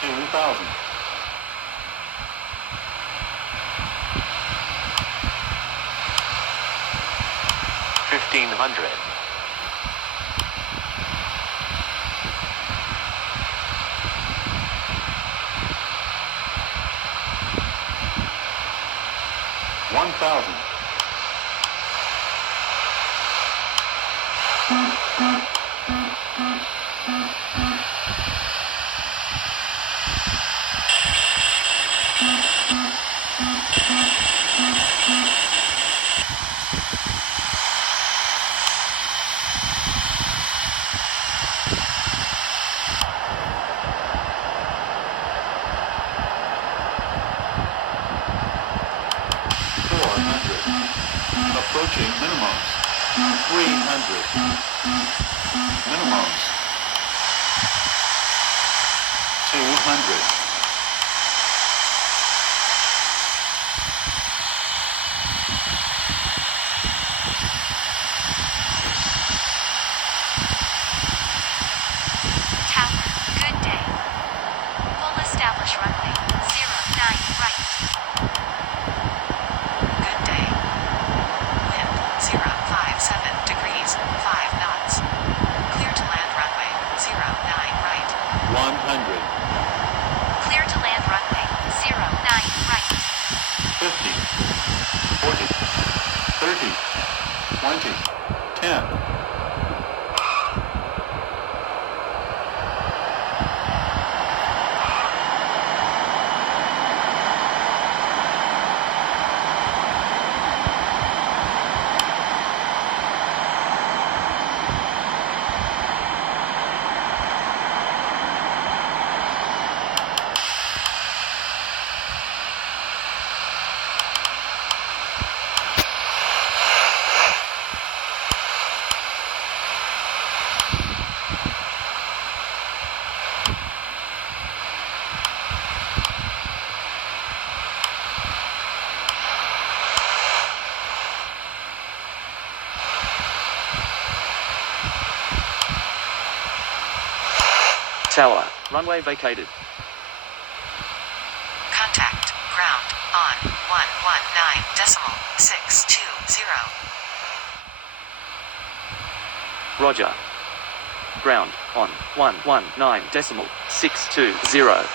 2,000. 1,500. 1,000. 400. Approaching minimums. 300. Minimums. 200. 100. Clear to land runway 09 right. 50. 40. 30. 20. 10. Tower, runway vacated. Contact ground on 119.620. Roger. Ground on 119.620.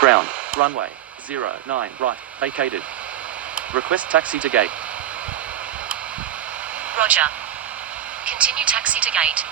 Ground, runway 09 right, vacated. Request taxi to gate. Roger. Continue taxi to gate.